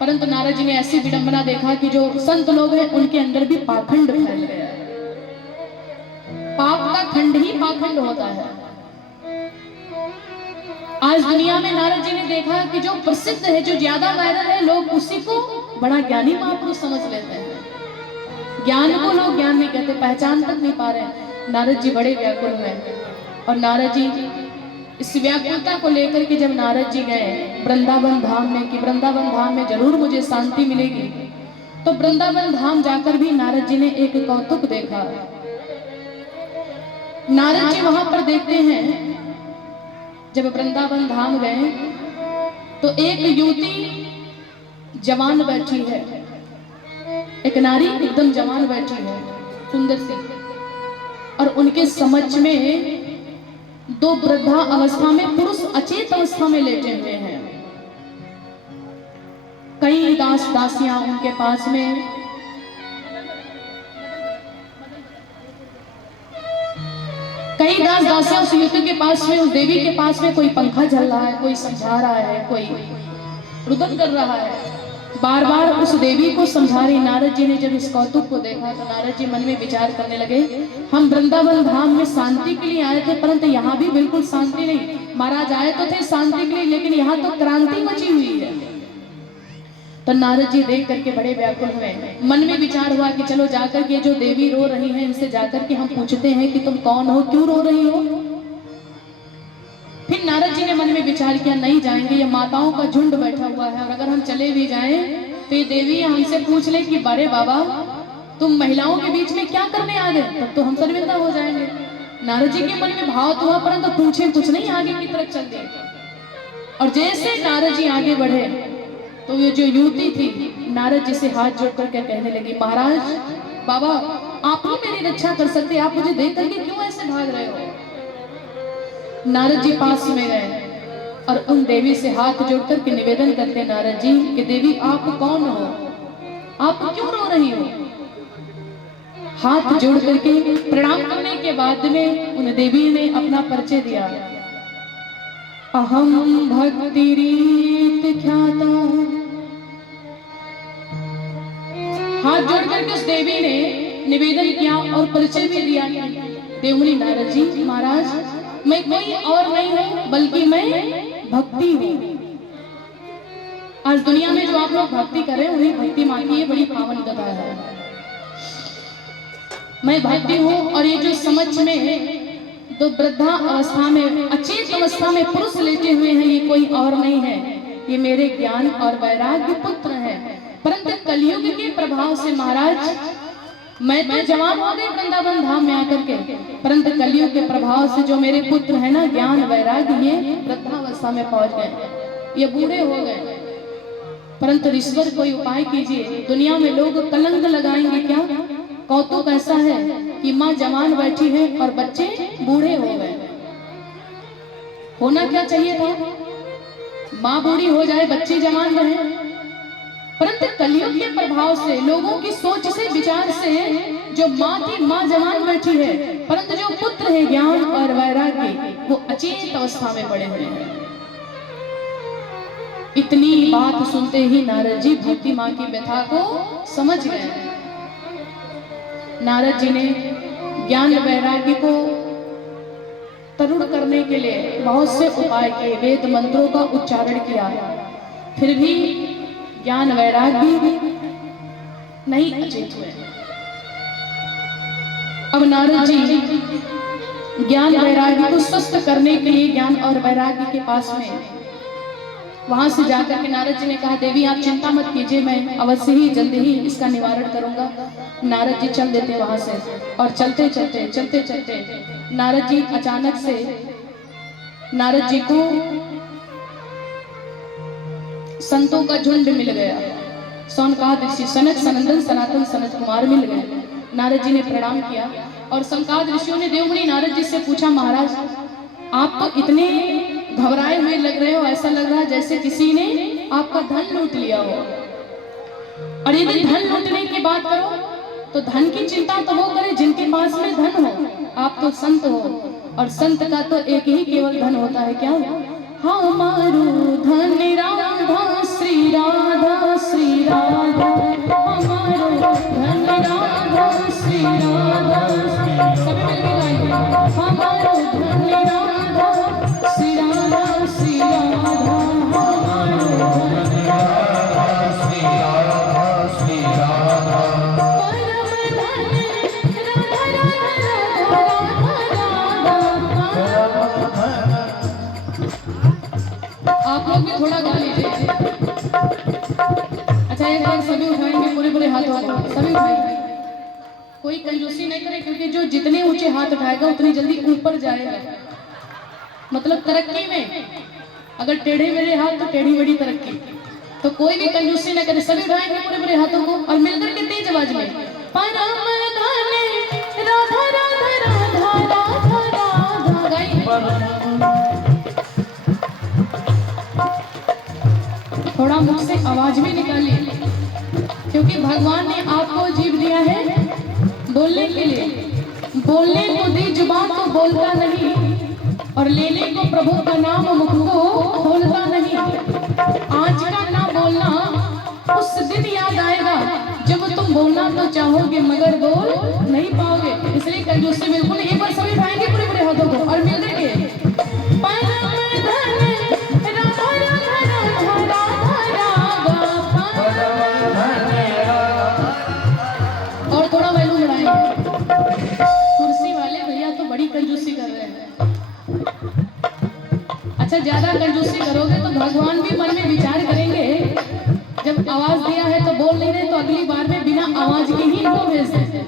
परंतु नारद जी ने ऐसी विडंबना देखा कि जो संत लोग हैं उनके अंदर भी पाखंड फैल गया। पाप का खंड ही पाखंड होता है। आज दुनिया में नारद जी ने देखा कि जो प्रसिद्ध है, जो ज्यादा वायरल है, लोग उसी को बड़ा ज्ञानी महापुरुष समझ लेते हैं। ज्ञान को लोग ज्ञान नहीं कहते, पहचान तक नहीं पा रहे। नारद जी बड़े व्याकुल हैं और नारद जी इस व्याकुलता को लेकर के जब नारद जी गए वृंदावन धाम में कि वृंदावन धाम में जरूर मुझे शांति मिलेगी, तो वृंदावन धाम जाकर भी नारद जी ने एक कौतुक देखा। नारद जी वहां पर देखते हैं, जब वृंदावन धाम गए तो एक युवती जवान बैठी है, एक नारी एकदम जवान बैठी है, सुंदर सी, और उनके समक्ष में दो वृद्धा अवस्था में पुरुष अचेत अवस्था में लेटे हुए हैं। कई दास दासियां उनके पास में, कई दास दासियां उस युवती के पास में, उस देवी के पास में, कोई पंखा चल रहा है, कोई समझा रहा है, कोई रुदन कर रहा है, बार बार उस देवी को समझा रही। नारद जी ने जब इस कौतुक को देखा तो नारद जी मन में विचार करने लगे, हम वृंदावन धाम में शांति के लिए आए थे, परंतु यहाँ भी बिल्कुल शांति नहीं। महाराज आए तो थे शांति के लिए, लेकिन यहाँ तो क्रांति मची हुई है। तो नारद जी देख करके बड़े व्याकुल हुए। मन में विचार हुआ कि चलो जाकर के जो देवी रो रही हैं इनसे जाकर के हम पूछते हैं कि तुम कौन हो, क्यों रो रही हो। फिर नारद जी ने मन में विचार किया, नहीं जाएंगे, ये माताओं का झुंड बैठा हुआ है, और अगर हम चले भी जाएं तो ये देवी हमसे पूछ ले कि बड़े बाबा तुम महिलाओं के बीच में क्या करने आ गए, तब तो हम शर्मिंदा हो जाएंगे। नारद जी के मन में भाव तो हुआ, परंतु पूछे कुछ नहीं, आगे की तरफ चल दिए। और जैसे नारद जी आगे बढ़े तो ये जो युवती थी नारद जी से हाथ जोड़ करके कहने लगी, महाराज बाबा आप ही मेरी रक्षा कर सकते, आप मुझे देख करके क्यों ऐसे भाग रहे हो। नारद जी पास में गए और उन देवी से हाथ जोड़कर के निवेदन करते नारद जी कि देवी आप कौन हो, आप क्यों रो रही हो। हाथ जोड़ करके प्रणाम करने के बाद में उन देवी ने अपना परिचय दिया, अहम भक्ति रीत ख्याता। हाथ जोड़ करके उस देवी ने निवेदन किया और परिचय भी दिया, देवमुनि नारद जी महाराज मैं कोई और नहीं हूं बल्कि मैं भक्ति हूं। आज दुनिया में जो आप लोग भक्ति कर रहे हैं वही भक्ति माँ की बड़ी पावन कथा है। मैं भक्ति हूं और ये जो समझ में दो वृद्धा अवस्था में, अचेत अवस्था में पुरुष लेटे हुए हैं, ये कोई और नहीं है, ये मेरे ज्ञान और वैराग्य पुत्र है। परंतु कलयुग के प्रभाव से महाराज मैं तो जवान हो गई वृंदावन धाम में आकर के, परंतु कलयुग के प्रभाव से जो मेरे पुत्र है ना ज्ञान वैराग्य, ये वृद्धावस्था में पहुंच गए, ये बूढ़े हो गए। परंतु ईश्वर कोई उपाय कीजिए, दुनिया में लोग कलंक लगाएंगे क्या। कौतुक ऐसा है कि माँ जवान बैठी है और बच्चे बूढ़े हो गए। होना क्या चाहिए था, माँ बूढ़ी हो जाए बच्चे जवान रहे। परंतु कलयुग के प्रभाव से, लोगों की सोच से, विचार से जो माँ थी माँ जवान बैठी है, परंतु जो पुत्र है ज्ञान और वैराग्य वो अचेत अवस्था में पड़े हुए हैं। इतनी बात सुनते ही नारद जी भक्ति माँ की व्यथा को समझ गए। नारद जी ने ज्ञान वैराग्य को तरुण करने के लिए बहुत से उपाय किए, वेद मंत्रों का उच्चारण किया, फिर भी ज्ञान वैराग्य नहीं अचेत हुए। अब नारद जी ज्ञान वैराग्य को स्वस्थ करने के लिए ज्ञान और वैराग्य के पास में वहां से जाकर के नारद जी ने कहा, देवी आप चिंता मत कीजिए, मैं अवश्य ही जल्दी ही इसका निवारण करूंगा। नारद जी चल देते वहां से, और चलते चलते नारद जी अचानक से नारद जी को संतों का झुंड मिल गया। सौनकाद ऋषि, सनक सनंदन सनातन सनत कुमार मिल गए। नारद जी ने प्रणाम किया और सनकाद ऋषियों ने देवमुनि नारद जी से पूछा, महाराज आप तो इतने घबराए हुए लग रहे हो, ऐसा लग रहा है जैसे किसी ने आपका धन लूट लिया हो। और यदि धन लूटने की बात करो तो धन की चिंता तो वो करे जिनके पास में धन हो, आप तो संत हो, और संत का तो एक ही केवल धन होता है, क्या, हमारू धन राधा श्री राधा राधा हमारो धन राधा श्री राधा। सभी मिलके गाएंगे हमारो धन राधा श्री राधा श्री राधा हमारो धन राधा श्री राधा श्री राधा। परम धन राधा राधा राधा राधा। आप लोग भी थोड़ा गा लीजिए। अच्छा एक बार सभी उठाएंगे पूरे पूरे हाथों को, सभी उठाएंगे। कोई कंजूसी नहीं करे क्योंकि जो जितने ऊंचे हाथ उठाएगा उतनी जल्दी ऊपर जाएगा। मतलब तरक्की में अगर टेढ़े मेढ़े हाथ तो टेढ़ी मेढ़ी तरक्की। तो कोई भी कंजूसी न करे, सभी उठाएंगे पूरे पूरे हाथों को और मिलकर के तेज आवाज में परम धन राधा राधा राधा राधा राधा गाइए। थोड़ा मुख से आवाज भी निकालिए क्योंकि भगवान ने आपको जीव दिया है बोलने के लिए। बोलने को दी जुबान तो बोलता नहीं और लेने को प्रभु का नाम मुख को खोलता नहीं। आज का ना बोलना उस दिन याद आएगा जब तुम बोलना तो चाहोगे मगर बोल नहीं पाओगे। इसलिए कंजूसी बिल्कुल। एक बार सभी उठाएंगे पूरे पूरे हाथों को और मिल देंगे और थोड़ा वैल्यू बढ़ाएंगे। कुर्सी वाले भैया तो बड़ी कंजूसी कर रहे हैं। अच्छा ज्यादा कंजूसी करोगे तो भगवान भी मन में विचार करेंगे जब आवाज दिया है तो बोल नहीं रहे तो अगली बार में बिना आवाज के ही इनको भेज देते।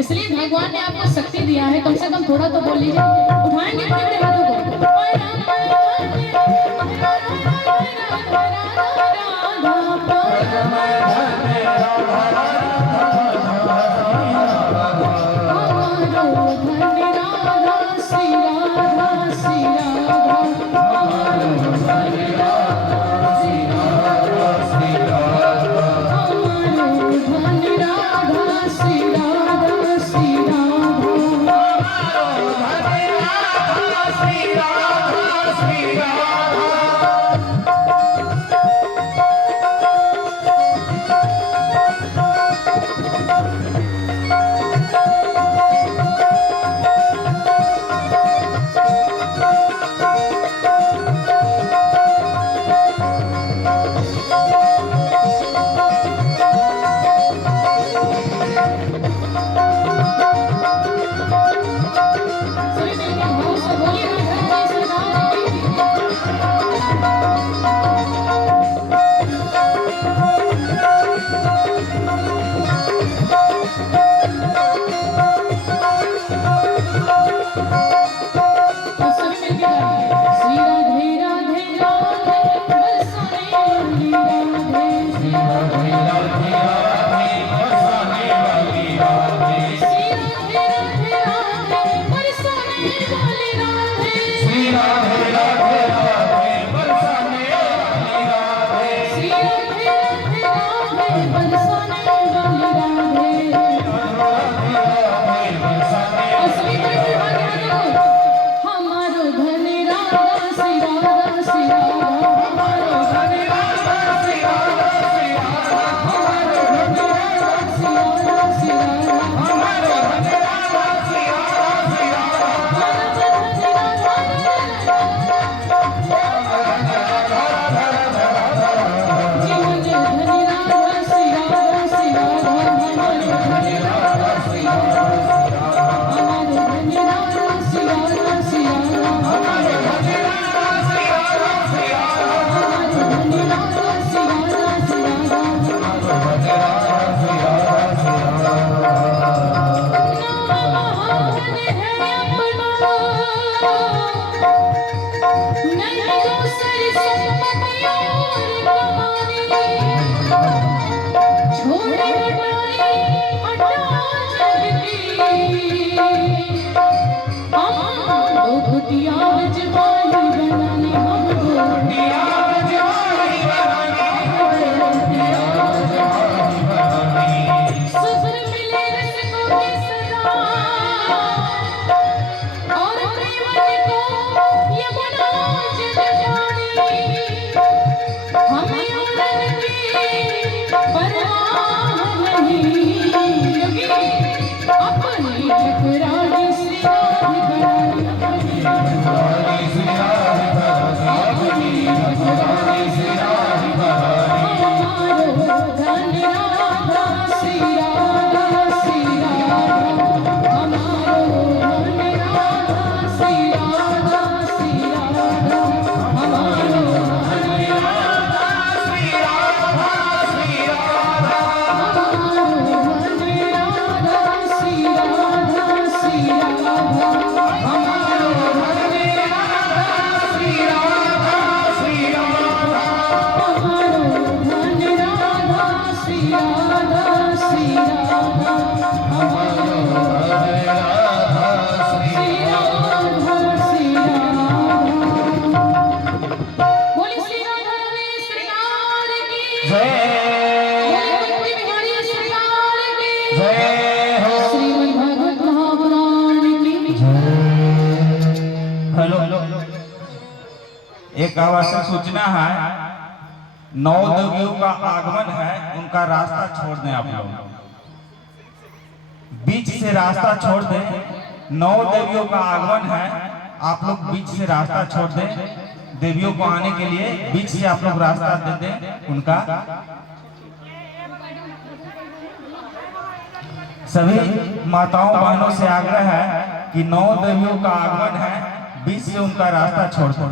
इसलिए भगवान ने आपको शक्ति दिया है, कम से कम थोड़ा तो बोल लीजिए। उठाएंगे पूरे पूरे हाथों को परवाह नहीं, क्योंकि अपनी ठकुरानी श्री राधिका रानी श्री राधिका अपनी ठकुरानी श्री राधिका हमारो धन राधा श्री राधा श्री राधा हमारो धन राधा श्री राधा श्री राधा हमारो धन राधा श्री राधा श्री राधा हमारो धन राधा श्री राधा श्री राधा हमारो धन राधा श्री राधा श्री राधा हमारो धन राधा श्री राधा श्री राधा हमारो राधा श्री श्री राधा श्री राधा बोली श्री राधा रानी सरकार की जय बोली कुंती बिहारी सरकार की जय हो श्रीमद् भागवत महापुराण की हेलो एक आवश्यक सूचना है। 9 देवियों का आगमन है, उनका रास्ता छोड़ दें आप लोग, बीच से रास्ता छोड़ दें। 9 देवियों का आगमन है, आप लोग बीच से रास्ता छोड़ दें। देवियों को आने के लिए बीच से आप लोग रास्ता दे दें उनका। सभी माताओं बहनों से आग्रह है कि 9 देवियों का आगमन है, बीच से उनका रास्ता छोड़ दो।